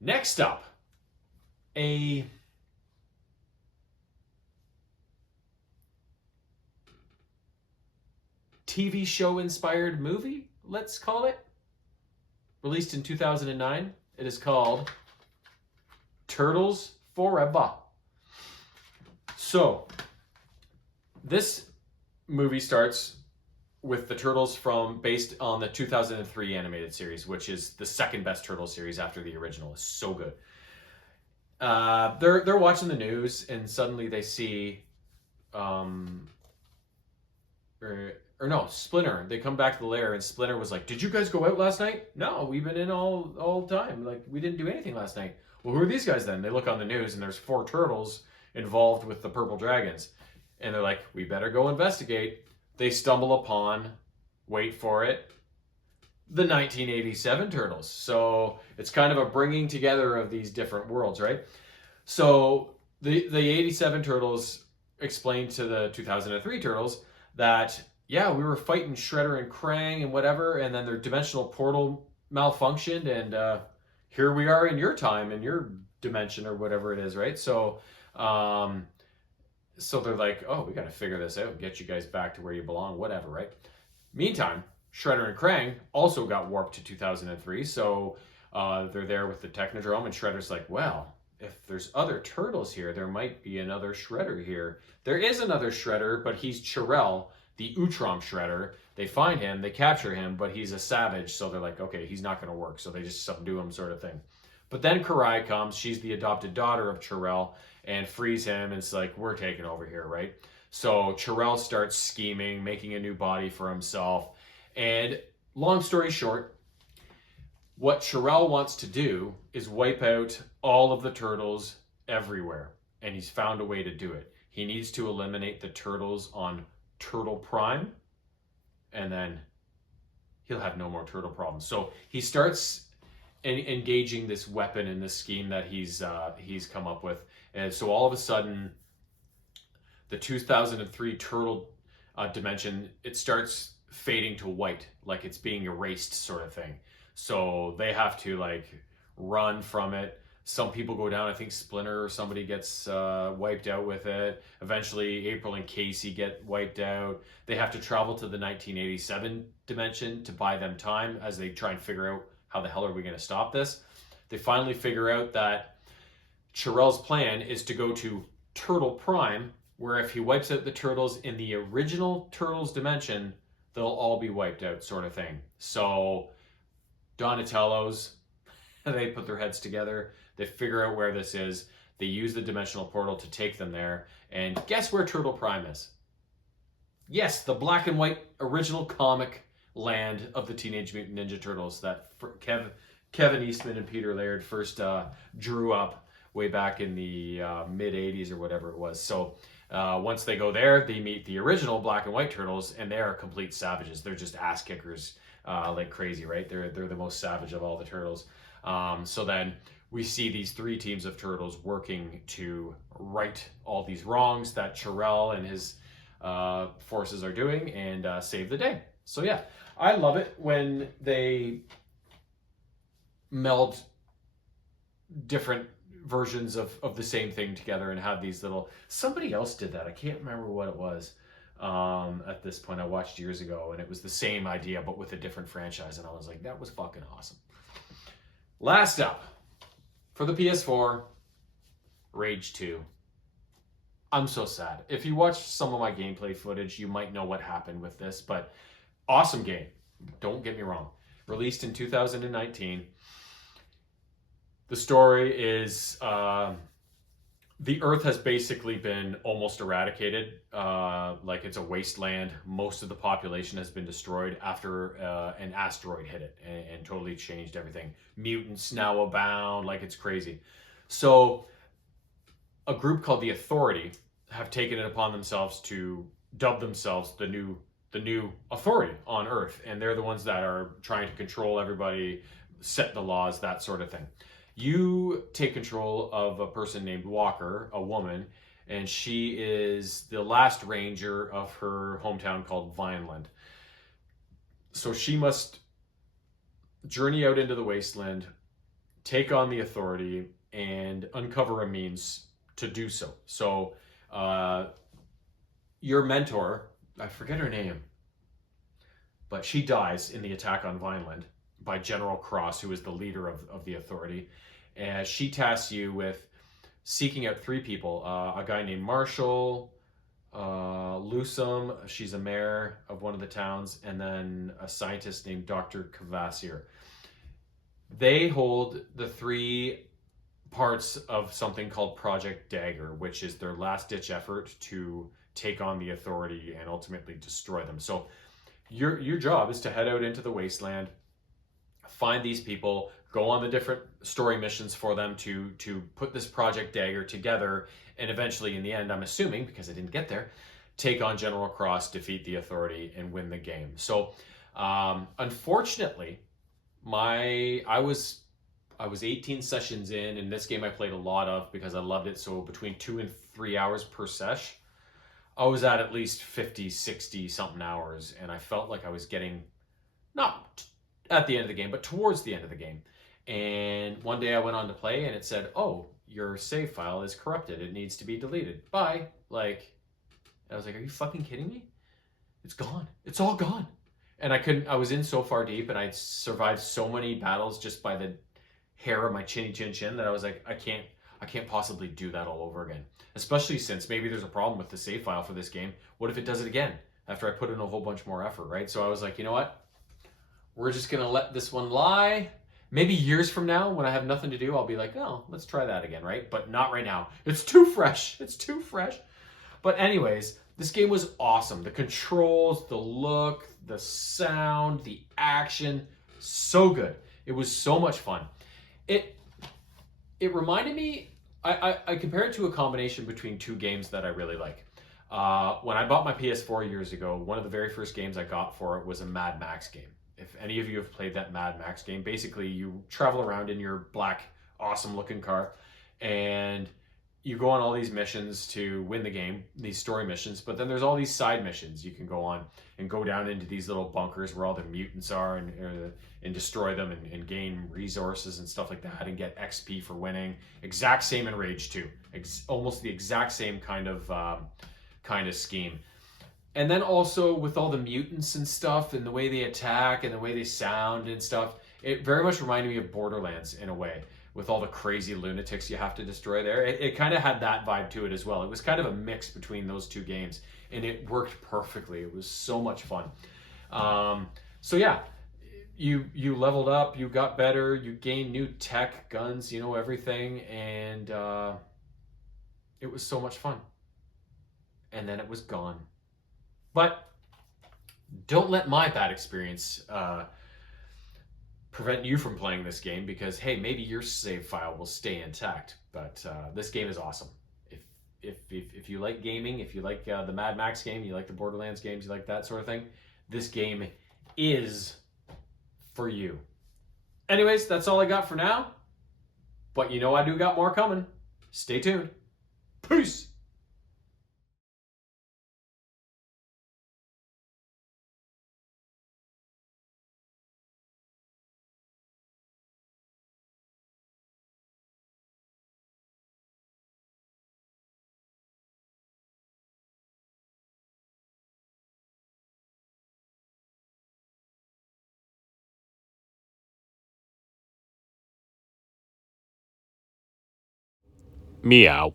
Next up, a TV show inspired movie, let's call it, released in 2009. It is called Turtles Forever. So, this movie starts with the Turtles from based on the 2003 animated series, which is the second best Turtle series after the original. It's so good. They're watching the news and suddenly they see, um, or no, Splinter. They come back to the lair and Splinter was like, "Did you guys go out last night?" "No, we've been in all the time. Like we didn't do anything last night." "Well, who are these guys then?" They look on the news and there's 4 turtles involved with the purple dragons, and they're like, "We better go investigate." They stumble upon, wait for it, the 1987 Turtles. So it's kind of a bringing together of these different worlds, right? So the 87 Turtles explained to the 2003 Turtles that, yeah, we were fighting Shredder and Krang and whatever, and then their dimensional portal malfunctioned, and here we are in your time, in your dimension or whatever it is, right? Um, so they're like, oh, we got to figure this out, get you guys back to where you belong, whatever, right? Meantime, Shredder and Krang also got warped to 2003, so they're there with the Technodrome, and Shredder's like, well, if there's other turtles here, there might be another Shredder here. There is another Shredder, but he's Chirel, the Utrom Shredder. They find him, they capture him, but he's a savage, so they're like, okay, he's not going to work, so they just subdue him, sort of thing. But then Karai comes, she's the adopted daughter of Chirel, and frees him, and it's like, we're taking over here, right? So Chirel starts scheming, making a new body for himself, and long story short, what Chirel wants to do is wipe out all of the turtles everywhere, and he's found a way to do it. He needs to eliminate the turtles on Turtle Prime, and then he'll have no more turtle problems. So he starts engaging this weapon in this scheme that he's come up with, and so all of a sudden, the 2003 turtle dimension, it starts fading to white, like it's being erased, sort of thing. So they have to like run from it. Some people go down. I think Splinter or somebody gets wiped out with it. Eventually, April and Casey get wiped out. They have to travel to the 1987 dimension to buy them time as they try and figure out how the hell are we going to stop this. They finally figure out that Chirel's plan is to go to Turtle Prime, where if he wipes out the turtles in the original Turtles dimension, they'll all be wiped out, sort of thing. So Donatello's, they put their heads together, they figure out where this is, they use the dimensional portal to take them there, and guess where Turtle Prime is? Yes, the black and white original comic land of the Teenage Mutant Ninja Turtles that Kevin Eastman and Peter Laird first drew up way back in the mid 80s or whatever it was. So once they go there, they meet the original black and white turtles, and they are complete savages. They're just ass kickers like crazy, right? They're the most savage of all the turtles. So then we see these 3 teams of turtles working to right all these wrongs that Chirel and his forces are doing, and save the day. So yeah, I love it when they meld different versions of the same thing together and have these little. Somebody else did that. I can't remember what it was. At this point, I watched years ago, and it was the same idea but with a different franchise, and I was like, that was fucking awesome. Last up, for the PS4, Rage 2. I'm so sad. If you watch some of my gameplay footage, you might know what happened with this, but awesome game. Don't get me wrong. Released in 2019. The story is the Earth has basically been almost eradicated. Like it's a wasteland. Most of the population has been destroyed after an asteroid hit it and totally changed everything. Mutants now abound, like it's crazy. So a group called the Authority have taken it upon themselves to dub themselves the new authority on Earth, and they're the ones that are trying to control everybody, set the laws, that sort of thing. You take control of a person named Walker, a woman, and she is the last ranger of her hometown called Vineland. So she must journey out into the wasteland, take on the authority and uncover a means to do so. So, uh, your mentor, I forget her name, but she dies in the attack on Vineland by General Cross, who is the leader of the authority. And she tasks you with seeking out three people, a guy named Marshall, Lusum, she's a mayor of one of the towns, and then a scientist named Dr. Cavassier. They hold the three parts of something called Project Dagger, which is their last ditch effort to take on the authority and ultimately destroy them. So your job is to head out into the wasteland, find these people, go on the different story missions for them to put this Project Dagger together, and eventually, in the end, I'm assuming, because I didn't get there, take on General Cross, defeat the authority, and win the game. So, unfortunately, I was 18 sessions in, and this game I played a lot of because I loved it. So between 2 and 3 hours per sesh, I was at least 50, 60 something hours, and I felt like I was getting not at the end of the game, but towards the end of the game. And one day I went on to play, and it said, "Oh, your save file is corrupted. It needs to be deleted." Bye. Like, I was like, "Are you fucking kidding me? It's gone. It's all gone." And I couldn't. I was in so far deep, and I survived so many battles just by the hair of my chinny chin chin that I was like, I can't possibly do that all over again. Especially since maybe there's a problem with the save file for this game. What if it does it again after I put in a whole bunch more effort, right? So I was like, you know what? We're just gonna let this one lie. Maybe years from now, when I have nothing to do, I'll be like, oh, let's try that again, right? But not right now. It's too fresh. It's too fresh. But anyways, this game was awesome. The controls, the look, the sound, the action, so good. It was so much fun. It it reminded me. I compare it to a combination between two games that I really like. When I bought my PS4 years ago, one of the very first games I got for it was a Mad Max game. If any of you have played that Mad Max game, basically you travel around in your black, awesome looking car, and you go on all these missions to win the game, these story missions, but then there's all these side missions you can go on and go down into these little bunkers where all the mutants are and destroy them and gain resources and stuff like that and get XP for winning. Exact same in Rage 2. Almost the exact same kind of scheme. And then also with all the mutants and stuff and the way they attack and the way they sound and stuff, it very much reminded me of Borderlands in a way, with all the crazy lunatics you have to destroy there. It kind of had that vibe to it as well. It was kind of a mix between those two games, and it worked perfectly. It was so much fun. So yeah, you leveled up, you got better, you gained new tech, guns, everything, and it was so much fun. And then it was gone. But don't let my bad experience prevent you from playing this game, because hey, maybe your save file will stay intact. But this game is awesome. If you like gaming, if you like the Mad Max game, you like the Borderlands games, you like that sort of thing, this game is for you. Anyways, that's all I got for now. But I do got more coming. Stay tuned. Peace. Meow.